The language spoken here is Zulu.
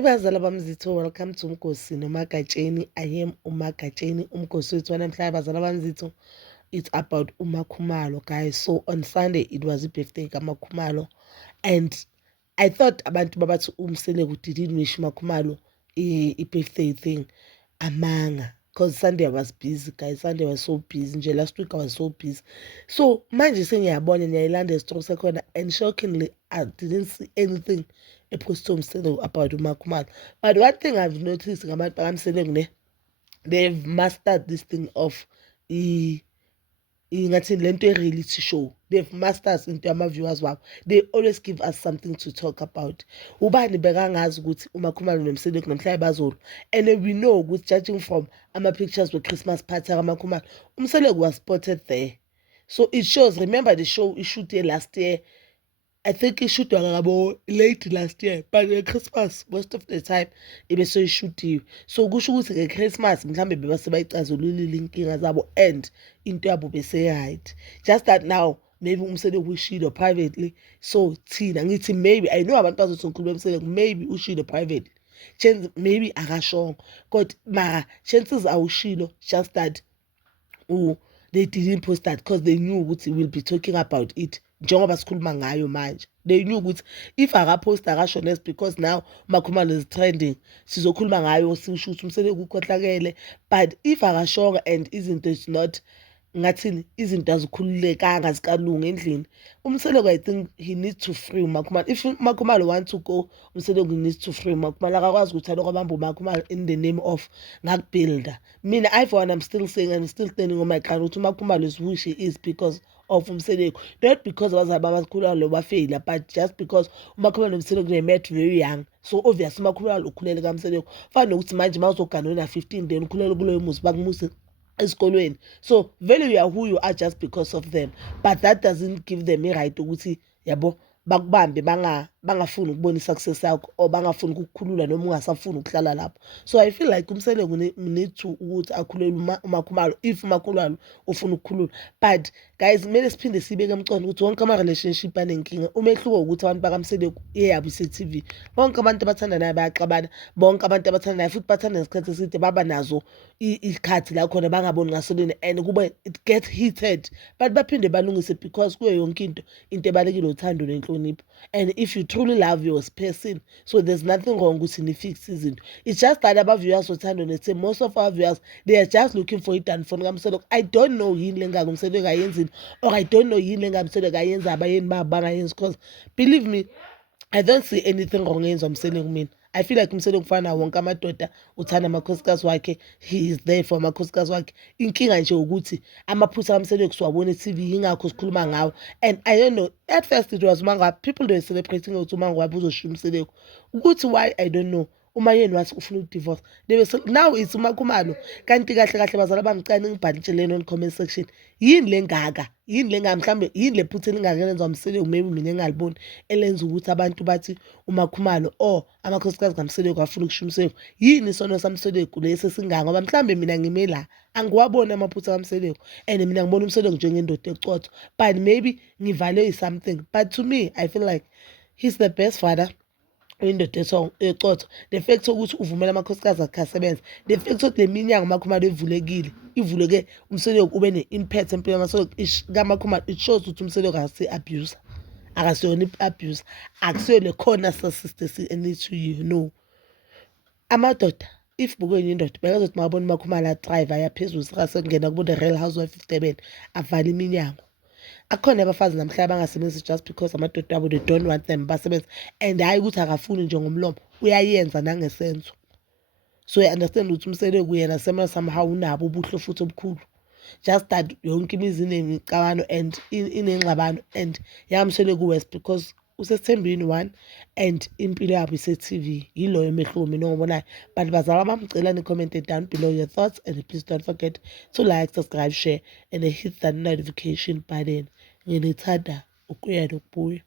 Bazala bami zitho, welcome to Mgosi noMagatsheni. I am uMagatsheni, umgosi wethu wanamhlanje. Bazala bami zitho, it's about uMakhumalo, guys. So on Sunday it was a birthday kaMakhumalo, and I thought abantu babathi umseleko didn't wish Makhumalo birthday thing. Amanga, because Sunday I was busy, guys. Sunday I was so busy. Nje last week I was so busy. So manje sengiyabona ngiyayilanda isitori sekhona, and shockingly I didn't see anything ephostwe umseleko about uMakhumalo. But one thing I've noticed ngabantu bakaMseleko ne, they've mastered this thing of ingathi lento reality show. They've mastered into ama-viewers wabo. They always give us something to talk about. Ubani bekangazi ukuthi uMakhumalo noMseleko namhlanje bazolo, and we know ukuthi judging from ama-pictures we-Christmas party kaMakhumalo, uMseleko was spotted there. So it shows, remember the show ishoot last year. I think it shoot late last year, but Christmas most of the time ibe so ishootiwe. So kusho ukuthi ngeChristmas mhlambe bebase bayicazululile inkinga zabo and into yabo bese right. Just that now maybe uMseleko ushilo privately. So thina ngithi maybe I know abantu bazothi ngikhuluma uMseleko, maybe ushilo privately. Chance maybe akashongo. Kodwa mara chances awushilo, just that they didn't post that because they knew ukuthi we'll be talking about it. Njengoba sikhuluma ngayo manje, they knew ukuthi if akapost akasho next, because now Makhumalo is trending, sizokhuluma ngayo sisho ukuthi uMseleko ukhohlakele. But if akashonga and izinto is not ngathini, izinto azikhululekanga zikalunga endlini, uMseleko I think he needs to free uMakhumalo. If Makhumalo wants to go, uMseleko needs to free uMakhumalo. Akakwazi ukuthi aloko abamba uMakhumalo in the name of ngakubuilder. Mina I for one, I'm still saying and still standing on my ground ukuthi uMakhumalo is who she is because of uMseleko, not because abazali bamakhulalo bafeyila, but just because uMakhumalo noMseleko they met very young. So obviously uMakhumalo ukhulele kaMseleko. Fana nokuthi manje mawuzogana na 15 then ukhulele kuloyo muzi bakumuse esikolweni. So vele you are who you are just because of them, but that doesn't give them a right ukuthi yabo bakubambe bangafuni ukubona success yakho, or bangafuni ukukhulula noma ungasafuni ukuhlala lapho. So I feel like uMseleko need to ukuthi akhulele uMakhumalo if uMakhumalo ufuna ukukhulula. But guys, kumele siphinde sibeke emqondo ukuthi wonke ama-relationship anenkinga. Umehluko ukuthi abantu bakaMseleko eyabo ise-TV, bonke abantu abathandanayo bayaxabana, bonke abantu abathandanayo futhi bathanda ngesikhathi eside baba nazo ikhathi la khona bangaboni ngasolini, and kube it gets heated, but baphinde balungise because kuyo yonke into ebalekile uthando nenhlonipho. And if you truly love your person, so there's nothing wrong with nifixe izinto. It's just that aba-viewers uthando nethe, most of our viewers they are just looking for it done for uMseleko. I don't know yini lenga uMseleko ayenzini, or I don't know yini lenga uMseleko ayenza abayeni babo bangayenzi, because believe me, I don't see anything wrong yenza uMseleko mina. I feel like uMseleko kufana wonke amadoda uthanda amakhosikazi wakhe, he is there for amakhosikazi wakhe. Inkinga nje ukuthi amaphutha kaMseleko siwabona e-TV, yingakho sikhuluma ngawo. And I don't know, at first it was manga people they were celebrating ukuthi umangwa uzoshiya uMseleko. Ukuthi why I don't know. Uma yena wathi ufuna ukudivorce, now it's uMakhumalo. Kanti kahle kahle bazala bamcane ngibhalitsheleni on comment section, yini lengaka, yini lenga mhlambe, yini lephutha elingakenza uMseleko maybe mina engaliboni elenza ukuthi abantu bathi uMakhumalo or amakhosikazi kaMseleko afuna ukushiya uMseleko. Yini isono saMseleko lesi singaka, ngoba mhlambe mina ngime la angiwaboni amaphutha kaMseleko, and mina ngibona uMseleko njengendoda ecotho, but maybe ngivale something. But to me I feel like he's the best father. Indoda ecotho, the fact ukuthi uvumela amakhosikazi akhe asebenze, the fact ukuthi le minyango uMakhumalo ivuleke uMseleko ube ne-impact empilweni kaMakhumalo, it shows ukuthi uMseleko akasi-abuser, akasiyona i-abuse, akusiyo le corner sister need to you know. Amadoda if bukwenye indoda bekazothi makabona uMakhumalo athrive ayaphezulu sekungena kubo the Real Housewife of Durban avale iminyango. Akhona abafazi namhlanje bangasebenzi just because amadoda abo they don't want them basebenze, and hayi ukuthi akafuni nje ngomlomo, uyayenza nangesenzo. So I understand ukuthi uMseleko uyena somehow unabo ubuhlo futhi obukhulu, just that yonke imizi inemicabano and inengxabano, and yaMseleko West because usesithembeni one and impilo yabo ise-TV. Yiloyo mehluko mina ongibonayo. But bazala bamcela ni-comment down below your thoughts, and please don't forget to like, subscribe, share, and hit that notification button. Nginithanda ukuya nokubuya.